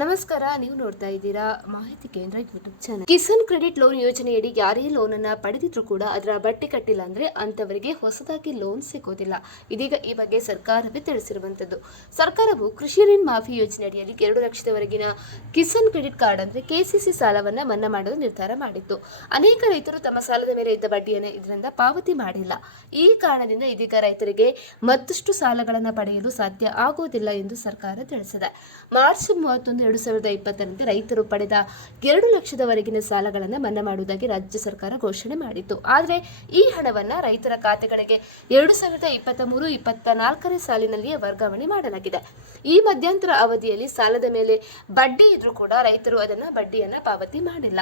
ನಮಸ್ಕಾರ, ನೀವು ನೋಡ್ತಾ ಇದ್ದೀರಾ ಮಾಹಿತಿ ಕೇಂದ್ರ YouTube channel Kisan credit loan ಯೋಜನೆಯಡಿ ಯಾರೇ ಲೋನ್ ಅನ್ನ ಪಡೆದಿದ್ರು ಕೂಡ ಅದರ ಬಡ್ಡಿ ಕಟ್ಟಿಲ್ಲ ಅಂದ್ರೆ ಅಂತವರಿಗೆ ಹೊಸದಾಗಿ ಲೋನ್ ಸಿಗೋದಿಲ್ಲ. ಇದೀಗ ಈ ಬಗ್ಗೆ ಸರ್ಕಾರವೇ ತಿಳಿಸಿರುವಂತದ್ದು. ಸರ್ಕಾರವು ಕೃಷಿ ಋಣ ಮಾಫಿ ಯೋಜನೆ ಅಡಿಯಲ್ಲಿ ಎರಡು ಲಕ್ಷದವರೆಗಿನ ಕಿಸಾನ್ ಕ್ರೆಡಿಟ್ ಕಾರ್ಡ್ ಅಂದ್ರೆ ಕೆಸಿಸಿ ಸಾಲವನ್ನ ಮನ್ನಾ ಮಾಡಲು ನಿರ್ಧಾರ ಮಾಡಿತ್ತು. ಅನೇಕ ರೈತರು ತಮ್ಮ ಸಾಲದ ಮೇಲೆ ಇದ್ದ ಬಡ್ಡಿಯನ್ನು ಇದರಿಂದ ಪಾವತಿ ಮಾಡಿಲ್ಲ. ಈ ಕಾರಣದಿಂದ ಇದೀಗ ರೈತರಿಗೆ ಮತ್ತಷ್ಟು ಸಾಲಗಳನ್ನು ಪಡೆಯಲು ಸಾಧ್ಯ ಆಗುವುದಿಲ್ಲ ಎಂದು ಸರ್ಕಾರ ತಿಳಿಸಿದೆ. ಮಾರ್ಚ್ ಮೂವತ್ತೊಂದು ಎರಡು ಸಾವಿರದ ಇಪ್ಪತ್ತರಂತೆ ರೈತರು ಪಡೆದ ಎರಡು ಲಕ್ಷದವರೆಗಿನ ಸಾಲಗಳನ್ನು ಮನ್ನಾ ಮಾಡುವುದಾಗಿ ರಾಜ್ಯ ಸರ್ಕಾರ ಘೋಷಣೆ ಮಾಡಿತ್ತು. ಆದರೆ ಈ ಹಣವನ್ನು ರೈತರ ಖಾತೆಗಳಿಗೆ ಎರಡು ಸಾವಿರದ ಇಪ್ಪತ್ತ ಮೂರು ಇಪ್ಪತ್ತ ನಾಲ್ಕನೇ ಸಾಲಿನಲ್ಲಿಯೇ ವರ್ಗಾವಣೆ ಮಾಡಲಾಗಿದೆ. ಈ ಮಧ್ಯಂತರ ಅವಧಿಯಲ್ಲಿ ಸಾಲದ ಮೇಲೆ ಬಡ್ಡಿ ಇದ್ರೂ ಕೂಡ ರೈತರು ಅದನ್ನು ಬಡ್ಡಿಯನ್ನು ಪಾವತಿ ಮಾಡಿಲ್ಲ.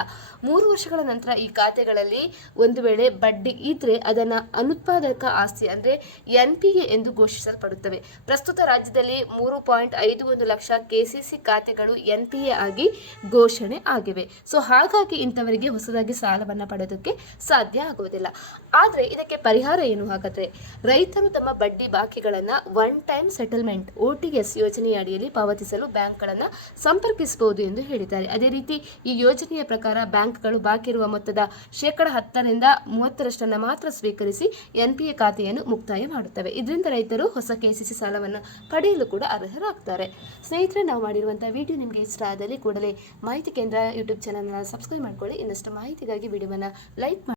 ಮೂರು ವರ್ಷಗಳ ನಂತರ ಈ ಖಾತೆಗಳಲ್ಲಿ ಒಂದು ವೇಳೆ ಬಡ್ಡಿ ಇದ್ರೆ ಅದನ್ನು ಅನುತ್ಪಾದಕ ಆಸ್ತಿ ಅಂದರೆ ಎನ್ ಪಿ ಎ ಎಂದು ಘೋಷಿಸಲ್ಪಡುತ್ತವೆ. ಪ್ರಸ್ತುತ ರಾಜ್ಯದಲ್ಲಿ ಮೂರು ಪಾಯಿಂಟ್ ಐದು ಒಂದು ಲಕ್ಷ ಕೆಸಿಸಿ ಖಾತೆಗಳು ಎ ಆಗಿ ಘೋಷಣೆ ಆಗಿವೆ. ಸೊ ಹಾಗಾಗಿ ಇಂಥವರಿಗೆ ಹೊಸದಾಗಿ ಸಾಲವನ್ನು ಪಡೆಯೋದಕ್ಕೆ ಸಾಧ್ಯ ಆಗುವುದಿಲ್ಲ. ಆದರೆ ಇದಕ್ಕೆ ಪರಿಹಾರ ಏನು ಹಾಗಾದರೆ? ರೈತರು ತಮ್ಮ ಬಡ್ಡಿ ಬಾಕಿಗಳನ್ನು one time settlement O T S ಯೋಜನೆಯ ಅಡಿಯಲ್ಲಿ ಪಾವತಿಸಲು ಬ್ಯಾಂಕ್ಗಳನ್ನು ಸಂಪರ್ಕಿಸಬಹುದು ಎಂದು ಹೇಳಿದ್ದಾರೆ. ಅದೇ ರೀತಿ ಈ ಯೋಜನೆಯ ಪ್ರಕಾರ ಬ್ಯಾಂಕ್ಗಳು ಬಾಕಿ ಇರುವ ಮೊತ್ತದ ಶೇಕಡ ಹತ್ತರಿಂದ ಮೂವತ್ತರಷ್ಟನ್ನು ಮಾತ್ರ ಸ್ವೀಕರಿಸಿ ಎನ್ ಪಿ ಎ ಖಾತೆಯನ್ನು ಮುಕ್ತಾಯ ಮಾಡುತ್ತವೆ. ಇದರಿಂದ ರೈತರು ಹೊಸ ಕೆಸಿಸಿ ಸಾಲವನ್ನು ಪಡೆಯಲು ಕೂಡ ಅರ್ಹರಾಗ್ತಾರೆ. ಸ್ನೇಹಿತರೆ, ನಾವು ಮಾಡಿರುವಂತಹ ವಿಡಿಯೋ ನಿಮಗೆ ಇಷ್ಟ ಆದಲ್ಲಿ ಕೂಡಲೇ ಮಾಹಿತಿ ಕೇಂದ್ರ ಯೂಟ್ಯೂಬ್ ಚಾನಲ್ನ ಸಬ್ಸ್ಕ್ರೈಬ್ ಮಾಡ್ಕೊಳ್ಳಿ. ಇನ್ನಷ್ಟು ಮಾಹಿತಿಗಾಗಿ ವಿಡಿಯೋವನ್ನು ಲೈಕ್ ಮಾಡಿ.